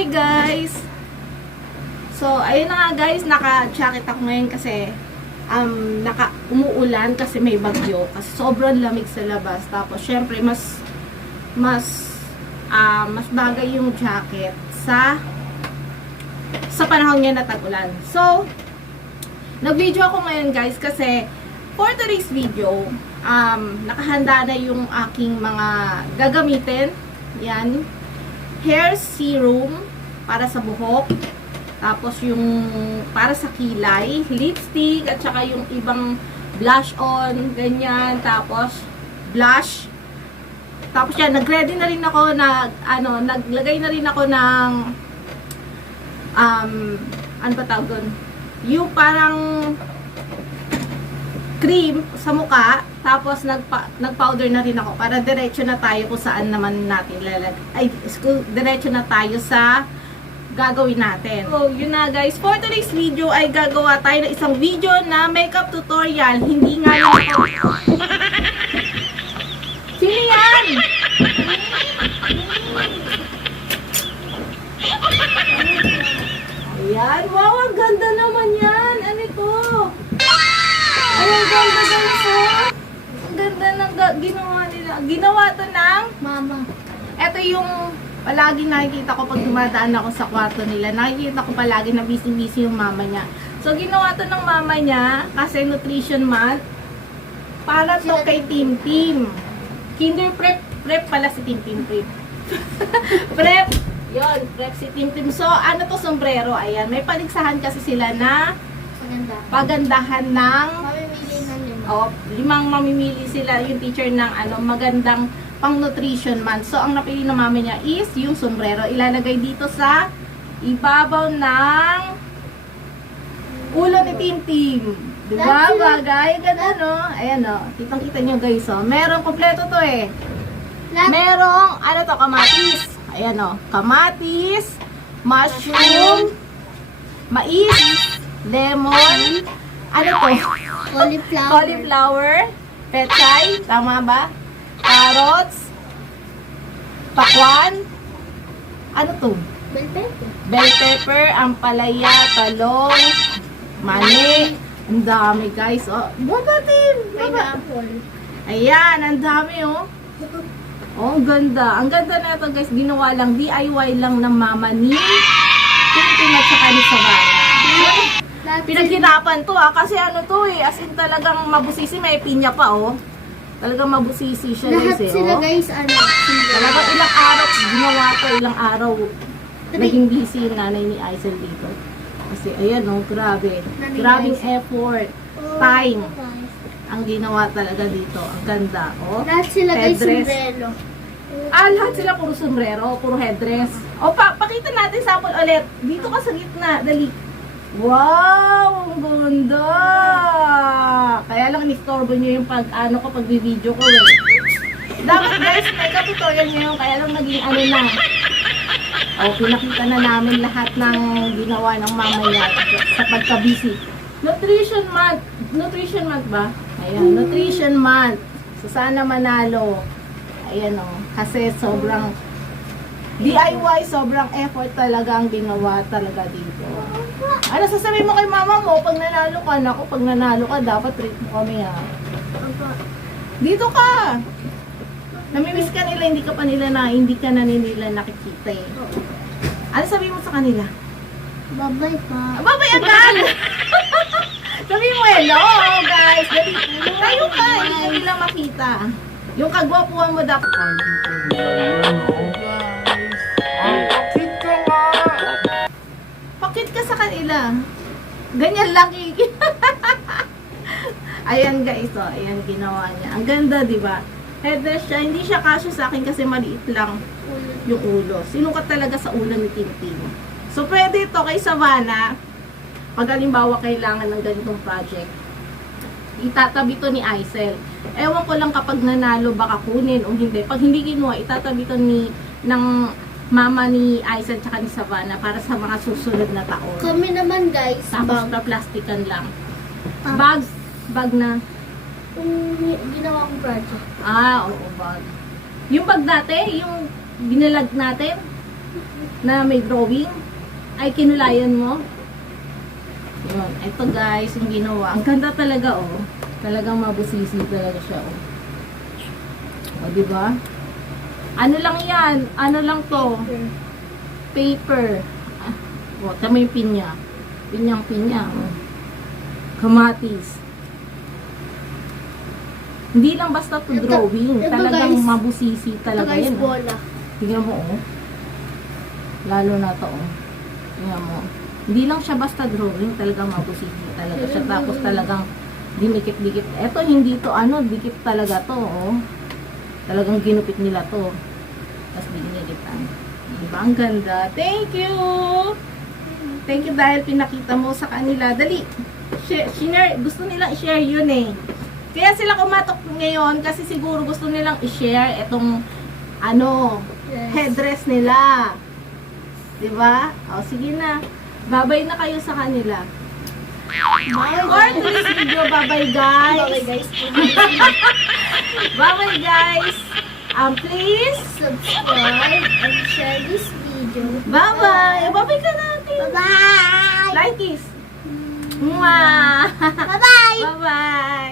Hi guys! So, ayun na nga guys, naka-jacket ako ngayon kasi um, naka umuulan kasi may bagyo. Kasi sobrang lamig sa labas. Tapos, syempre, mas mas ah, mas bagay yung jacket sa sa panahon niya na tag-ulan. So, nag-video ako ngayon guys kasi for today's video, um, nakahanda na yung aking mga gagamitin. Yan. Hair serum para sa buhok. Tapos yung para sa kilay, lipstick, at saka yung ibang blush on, ganyan. Tapos, blush. Tapos yan, nag-ready na rin ako na, ano, naglagay na rin ako ng, um, ano ba tawag doon? Yung parang cream sa muka, tapos nagpa, nag-powder na rin ako para diretso na tayo kung saan naman natin lalag. Ay, diretso na tayo sa gagawin natin. So, yun na guys. For today's video ay gagawa tayo ng isang video na makeup tutorial. Hindi nga yung... Sino yan? Ayan. Wow, ang ganda naman yan. Ano ito? Ay, ang ganda guys, oh. Ang ganda ng ginawa nila. Ginawa to ng Mama. ito yung palagi nakikita ko pag dumadaan ako sa kwarto nila. Nakikita ko palagi na busy-busy yung mama niya. So, ginawa to ng mama niya kasi nutrition month para to kay Team Team. Kinder Prep. Prep pala si Team Team Prep. prep. Yon, prep si Team Team. So, ano to sombrero? Ayan, may paligsahan kasi sila na pagandahan ng Mamimili na lima. o, limang mamimili sila yung teacher ng ano magandang pang nutrition month. So, ang napili ng mami niya is yung sombrero. Ilalagay dito sa ibabaw ng ulo ni Tim Tim. Di ba? That's it. Bagay. Ganda, no? Ayan, no? Kitang-kita nyo, guys, oh. Merong kompleto to, eh. Merong, ano to, kamatis. Ayan, no? Kamatis, mushroom, mais, lemon, ano to? cauliflower. Cauliflower, pechay, tama ba? Carrots, pakwan, ano to? Bell pepper. Bell pepper, ampalaya, talong, mani. Ang dami guys. Oh! Baba. Pineapple. Ayan, ang dami oh. Oh, ang ganda. Ang ganda na ito guys. Ginawa lang, DIY lang ng mama ni Tintin at saka ni Savannah. Pinaghirapan to ah, kasi ano to eh, as in talagang mabusisi, may pinya pa oh. Talagang mabusisi siya Lahat guys eh, sila oh. guys, ano, sila. Talagang ilang araw, ginawa to, ilang araw. Three. Naging busy yung nanay ni Aisel dito. Kasi ayan oh, grabe. Nanay Grabing Aisel. effort. Oh, Time. guys. Ang ginawa talaga dito. Ang ganda, oh. Lahat sila guys, Headdress. sombrero. Ah, lahat sila puro sombrero, puro headdress. O, pa pakita natin sample ulit. Dito ka sa gitna, dali. Wow! Ang ganda! Kaya lang nistorbo nyo yung pag, ano ko, pag video ko eh. Dapat guys, makeup tutorial nyo yun, kaya lang naging ano na. O, pinakita na namin lahat ng ginawa ng mama niya sa pagka-busy. Nutrition month. Nutrition month ba? Ayan, nutrition month. So, sana manalo. Ayan o. Kasi sobrang DIY, sobrang effort talaga ang ginawa talaga dito. Ano sasabihin mo kay mama mo pag nanalo ka? Naku, pag nanalo ka, dapat treat mo kami ha. Dito ka! Namimiss ka nila, hindi ka pa nila na, hindi ka na nila nakikita eh. Ano sabihin mo sa kanila? Bye-bye pa. Babay agad! sabihin mo hello guys! Dali, tayo ka, hindi ka nila makita. Yung kagwapuhan mo dapat. Sa kanila. Ganyan lang i- Ayan guys, oh, ayan ginawa niya. Ang ganda, di ba? Headdress siya. Hindi siya kasya sa akin kasi maliit lang yung ulo. Sinukat talaga sa ulo ni Tintin. So, pwede ito kay Savannah. Pag halimbawa kailangan ng ganitong project, itatabi to ni Aisel. Ewan ko lang kapag nanalo baka kunin o hindi. Pag hindi kinuha, itatabi to ni ng mama ni Aisel tsaka ni Savannah para sa mga susunod na taon. Kami naman guys, Tapos bag. plastikan lang. Ah. Bags, bag na. Yung ginawa kong project. Ah, oo, bag. Yung bag natin, yung binalag natin, na may drawing ay kinulayan mo. Yun. Ito guys, yung ginawa. Ang ganda talaga oh. Talagang mabusisi talaga siya oh. O, di ba? Ano lang yan? Ano lang to? Paper. Ah, O, tama yung pinya. Pinyang pinya. Oh. Kamatis. Hindi lang basta to Ito- drawing. ito, Talagang guys. mabusisi Ito talaga guys, yan. oh. bola. Tingnan mo, oh. Lalo na to, oh. Tingnan mo. Hindi lang siya basta drawing, talagang mabusisi talaga siya. Tapos talagang dinikit-dikit. Eto, hindi to, ano, dikit talaga to, oh. Talagang ginupit nila to. Tapos dinikitan. Diba? Ang ganda. Thank you! Thank you dahil pinakita mo sa kanila. Dali! Share, share, gusto nilang i-share yun eh. Kaya sila kumatok ngayon kasi siguro gusto nilang i-share itong ano, Yes. headdress nila. 'Di ba? O sige na. Babay na kayo sa kanila. Bye, Or video, bye-bye guys. Bye guys. Bye-bye guys. Um, please. Subscribe and share this video. Bye-bye. Bye-bye ka natin. Bye-bye. Like kiss. Mwah. Bye-bye. Bye-bye.